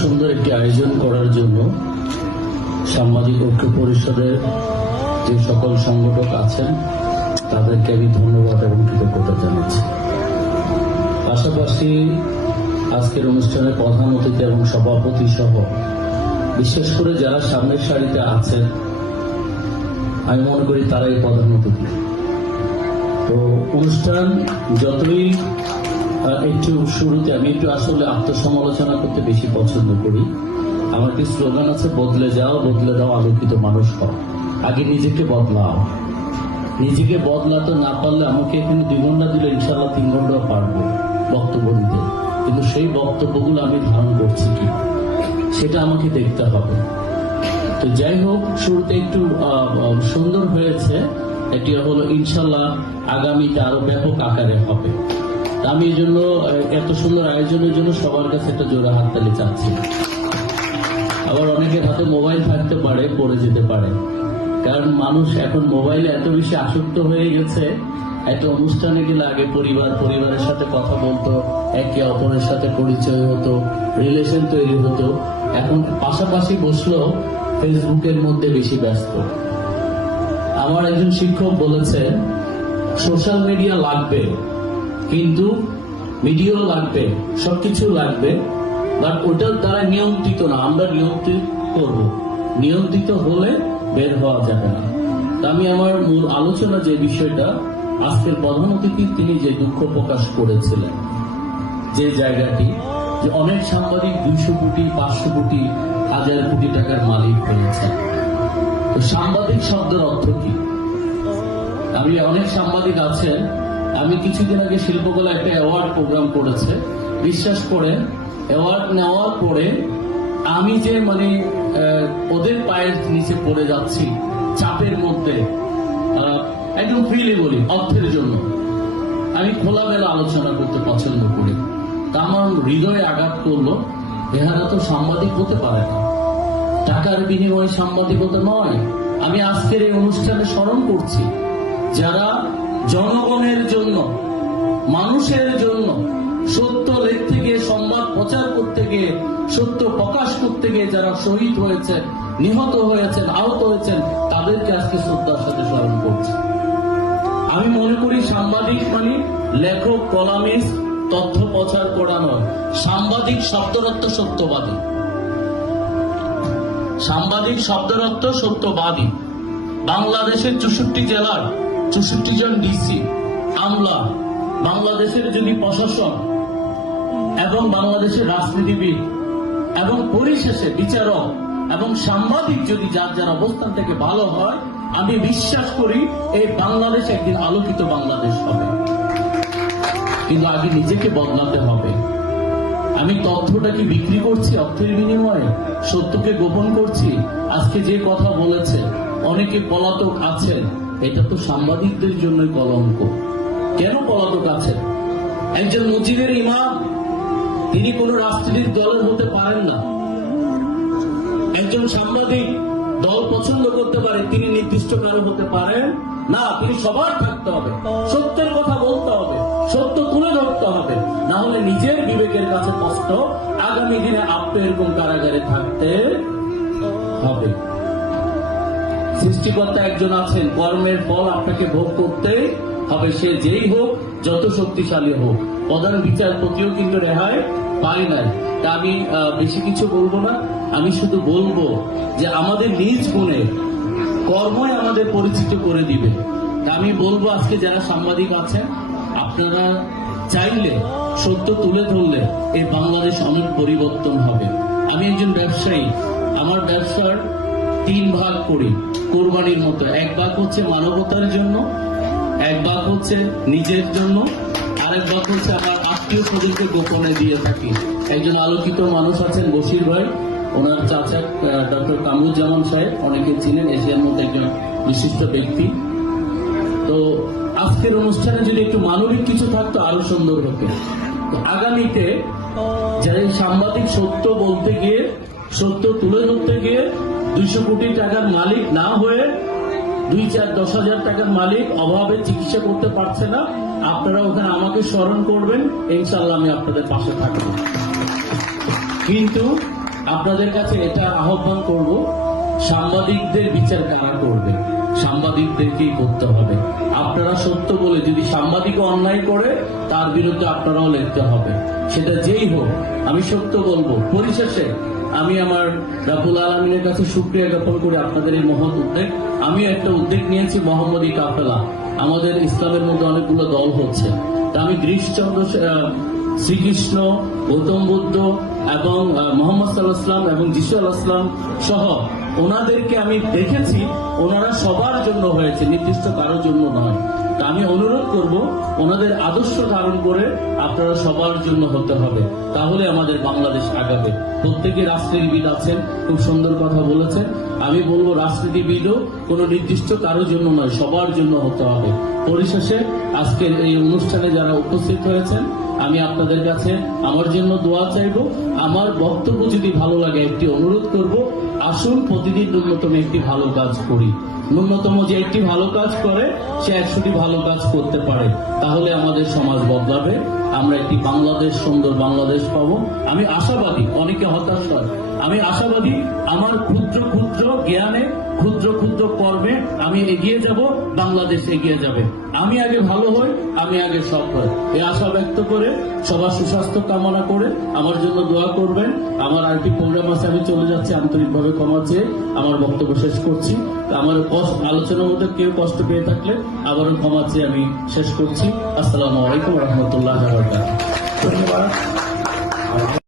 সুন্দর একটি আয়োজন করার জন্য সাংবাদিক ঐক্য পরিষদের যে সকল সংগঠক আছেন, তাদেরকে আমি ধন্যবাদ এবং কৃতজ্ঞতা জানাচ্ছি। পাশাপাশি আজকের অনুষ্ঠানে প্রধান অতিথি এবং সভাপতি সহ বিশেষ করে যারা সামনের সারিতে আছেন, আমি মনে করি তারাই প্রধান অতিথি। তো অনুষ্ঠান যতই একটু শুরুতে আমি একটু আসলে আত্মসমালোচনা করতে বেশি পছন্দ করি। আমার একটি স্লোগান আছে, বদলে যাও, বদলে দাও আলোকিত মানুষ হও। আগে নিজেকে বদলাও। নিজেকে বদলাতে না পারলে আমাকে এখানে দুই ঘণ্টা দিলে ইনশাল্লাহ তিন ঘণ্টা পারব বক্তব্য দিতে। কিন্তু সেই বক্তব্যগুলো আমি ধারণ করছি কি? সেটা আমাকে দেখতে হবে। তো যাই হোক, শুরুতে একটু সুন্দর হয়েছে। এটি হলো ইনশাল্লাহ আগামীতে আরও ব্যাপক আকারে হবে। আমি এই জন্য এত সুন্দর আয়োজনের জন্য সবার কাছে একটা জোড়া হাততালি চাচ্ছি। আবার অনেকের হাতে মোবাইল থাকতে পারে, পড়ে যেতে পারে। কারণ মানুষ এখন মোবাইলে এত বেশি আসক্ত হয়ে গেছে, একটা অনুষ্ঠানে গেলে আগে পরিবার, পরিবারের সাথে কথা বলতো, একে অপরের সাথে পরিচয় হতো রিলেশন তৈরি হতো। এখন পাশাপাশি বসলেও ফেসবুকের মধ্যে বেশি ব্যস্ত। আমার একজন শিক্ষক বলেছেন, সোশ্যাল মিডিয়া লাগবে। কিন্তু ভিডিও লাগবে, সবকিছু লাগবে বাট ওটার দ্বারা নিয়ন্ত্রিত না, আমরা নিয়ন্ত্রিত করব। নিয়ন্ত্রিত হলে বের হওয়া যাবে না। আমি আমার মূল আলোচনা যে বিষয়টা, আজকের প্রধান অতিথি তিনি যে দুঃখ প্রকাশ করেছিলেন, যে জায়গাটি, যে অনেক সাংবাদিক দুইশো কোটি, পাঁচশো কোটি, হাজার কোটি টাকার মালিক হয়েছেন। সাংবাদিক শব্দের অর্থ কি? আমি অনেক সাংবাদিক আছেন আমি কিছুদিন আগে শিল্পকলা একটা অ্যাওয়ার্ড প্রোগ্রাম করেছে। বিশ্বাস করে অ্যাওয়ার্ড নেওয়ার পরে আমি যে মানে ওদের পায়ের নিচে পড়ে যাচ্ছি, চাপের মধ্যে একদম ফ্রিলি বলি, অর্থের জন্য। আমি খোলামেলা আলোচনা করতে পছন্দ করি। আমার হৃদয়ে আঘাত করল এহারা তো সাংবাদিক হতে পারে না। টাকার বিনিময়ে সাংবাদিকতা নয়। আমি আজকের এই অনুষ্ঠানে স্মরণ করছি, যারা জনগণের জন্য, মানুষের জন্য সত্য লিখতে গিয়ে সংবাদ প্রচার করতে গিয়ে, সত্য প্রকাশ করতে গিয়ে যারা শহীদ হয়েছেন, নিহত হয়েছেন, আহত হয়েছেন, তাদেরকে আজকে শ্রদ্ধার সাথে স্মরণ করছি। আমি মনে করি সাংবাদিক মানে লেখক, কলামিস্ট, তথ্য প্রচার করা নয় সাংবাদিক শব্দের অর্থ সত্যবাদী। সাংবাদিক শব্দের অর্থ সত্যবাদী। বাংলাদেশের চৌষট্টি জেলার চৌষট্টি জন ডিসি, আমলা, বাংলাদেশের যদি প্রশাসন এবং বাংলাদেশের রাজনীতিবিদ এবং পরিশেষে বিচারক এবং সাংবাদিক যদি যার যার অবস্থান থেকে ভালো হয়, আমি বিশ্বাস করি এই বাংলাদেশ একদিন আলোকিত বাংলাদেশ হবে। কিন্তু আগে নিজেকে বদলাতে হবে। আমি তথ্যটা কি বিক্রি করছি অর্থের বিনিময়ে? সত্যকে গোপন করছি? আজকে যে কথা বলেছে, অনেকে পলাতক আছেন। এটা তো সাংবাদিকদের জন্যই কলঙ্ক। কেন পলাতক আছেন? একজন মসজিদের ইমাম, তিনি কোন রাজনীতির দলের হতে পারেন না। একজন সাংবাদিক দল পছন্দ করতে পারে, তিনি নির্দিষ্ট কারও হতে পারেন না। তিনি সবার থাকতে হবে, সত্যের কথা বলতে হবে, সত্য তুলে ধরতে হবে। না হলে নিজের বিবেকের কাছে কষ্ট আগামী দিনে আপনি এরকম কারাগারে থাকতে হবে। সৃষ্টিকর্তা একজন আছেন, কর্মের ফল আপনাকে ভোগ করতে হবে, সে যেই হোক, যত শক্তিশালী হোক। প্রধান বিচারপতিও কিন্তু রেহাই পায় নাই। তা আমি বেশি কিছু বলব না। আমি শুধু বলব যে আমাদের নিজ গুণে কর্মই আমাদের পরিচিত করে দিবে। আমি বলব আজকে যারা সাংবাদিক আছেন, আপনারা চাইলে সত্য তুলে ধরলে এই বাংলাদেশ অনেক পরিবর্তন হবে। আমি একজন ব্যবসায়ী, আমার ব্যবসার তিন ভাগ করি। কোরবানির মতো এক ভাগ হচ্ছে মানবতার জন্য, এক ভাগ হচ্ছে নিজের জন্য, আরেক ভাগ হচ্ছে আমার আত্মীয় স্বজনকে গোপনে দিয়ে থাকি। একজন আলোকিত মানুষ আছেন বশির ভাই, ওনার চাচা ডক্টর কামরুজ্জামান সাহেব, অনেকে চিনেন, এশিয়ার মধ্যে একজন বিশিষ্ট ব্যক্তি। তো আজকের অনুষ্ঠানে যদি একটু মানবিক কিছু থাকতো, আরও সুন্দর হতো। আগামীতে যারা সাংবাদিক সত্য বলতে গিয়ে, সত্য তুলে ধরতে গিয়ে দুইশো কোটি টাকার মালিক না হয়ে দুই চার দশ হাজার টাকার মালিক অভাবে চিকিৎসা করতে পারছে না। আপনারা ওখানে আমাকে স্মরণ করবেন। ইনশাল্লাহ আমি আপনাদের পাশে থাকব। কিন্তু আপনাদের কাছে এটা আহ্বান করব, সাংবাদিকদের বিচার কারা করবে? সাংবাদিকদেরকেই করতে হবে। আপনারা সত্য বলে যদি সাংবাদিক অন্যায় করে, তার বিরুদ্ধে আপনারাও লিখতে হবে সেটা যেই হোক, আমি সত্য বলব। পরিশেষে আমি আমার রাবুল আলমিনের কাছে সুক্রিয়া জ্ঞাপন করি আপনাদের এই মহৎ উদ্যোগ। আমি একটা উদ্যোগ নিয়েছি মোহাম্মদী কাফেলা। আমাদের ইসলামের মধ্যে অনেকগুলো দল হচ্ছে। তা আমি গ্রীশচন্দ্র শ্রীকৃষ্ণ, গৌতম বুদ্ধ এবং মোহাম্মদ সাল্লাহাম এবং যিশু আলাহাম সহ ওনাদেরকে আমি দেখেছি। ওনারা সবার জন্য হয়েছে, নির্দিষ্ট কারোর জন্য নয়। আমি অনুরোধ করব, ওনাদের আদর্শ ধারণ করে আপনারা সবার জন্য হতে হবে। তাহলে আমাদের বাংলাদেশ আগাবে। প্রত্যেকে রাজনীতিবিদ আছেন, খুব সুন্দর কথা বলেছেন। আমি বলব রাজনীতিবিদও কোনো নির্দিষ্ট কারোর জন্য নয়, সবার জন্য হতে হবে। পরিশেষে আজকের এই অনুষ্ঠানে যারা উপস্থিত হয়েছেন আমি আপনাদের কাছে আমার জন্য দোয়া চাইব। আমার বক্তব্য যদি ভালো লাগে, একটি অনুরোধ করব, আসুন প্রতিদিন ন্যূনতম একটি ভালো কাজ করি। ন্যূনতম যে একটি ভালো কাজ করে, সে একশোটি ভালো কাজ করতে পারে। তাহলে আমাদের সমাজ বদলাবে। আমরা একটি বাংলাদেশ সুন্দর বাংলাদেশ পাবো। আমি আশাবাদী, অনেকে হতাশ হয়। আমি আশাবাদী, আমার ক্ষুদ্র ক্ষুদ্র জ্ঞানে, ক্ষুদ্র ক্ষুদ্র কর্মে আমি এগিয়ে যাব, বাংলাদেশ এগিয়ে যাবে। আমি আগে ভালো হই, আমি আগে সব হই। এই আশা ব্যক্ত করে, সবার সুস্বাস্থ্য কামনা করে আমার জন্য দোয়া করবেন। আমার আরেকটি প্রোগ্রাম আছে, আমি চলে যাচ্ছি, আন্তরিকভাবে ক্ষমা চেয়ে আমার বক্তব্য শেষ করছি। আমার কষ্ট- আলোচনার মধ্যে কেউ কষ্ট পেয়ে থাকলে আবারও ক্ষমা চেয়ে আমি শেষ করছি। আসসালামু আলাইকুম রহমতুল্লাহ ধন্যবাদ।